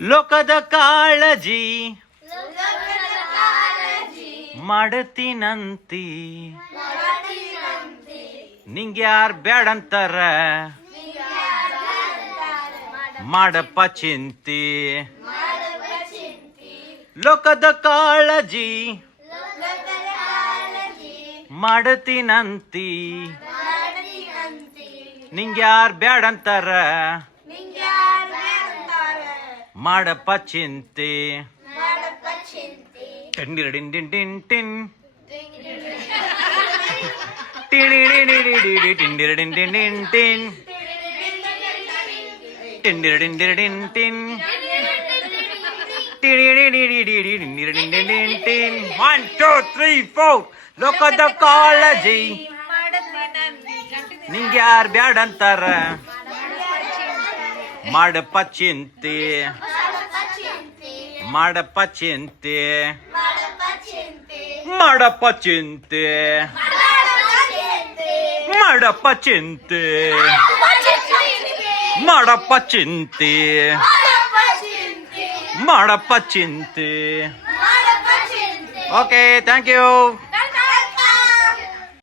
ಲೋಕದ ಕಾಳಜಿ ಮಾಡತೀನಂತಿ ನಿಂಗೆ ಯಾರು ಬೇಡಂತಾರ ಮಾಡಪ್ಪ ಚಿಂತಿ ಲೋಕದ ಕಾಳಜಿ ಮಾಡತೀನಂತಿ ನಿಂಗೆ ಯಾರು ಬೇಡಂತಾರ ಮಾಡಪ್ಪ ಚಿಂತೆ tin tin tin tin one two three four ಲೋಕದ ಕಾಳಜಿ ನಿಂಗೆ ಯಾರು ಬ್ಯಾಡಂತಾರ ಮಾಡಪ್ಪ ಚಿಂತೆ ಮಾಡಪ್ಪ ಚಿಂತೆ ಮಾಡಪ್ಪ ಚಿಂತೆ ಮಾಡಪ್ಪ ಚಿಂತೆ ಮಾಡಪ್ಪ ಚಿಂತೆ ಮಾಡಪ್ಪ ಚಿಂತೆ ಓಕೆ ಥ್ಯಾಂಕ್ ಯು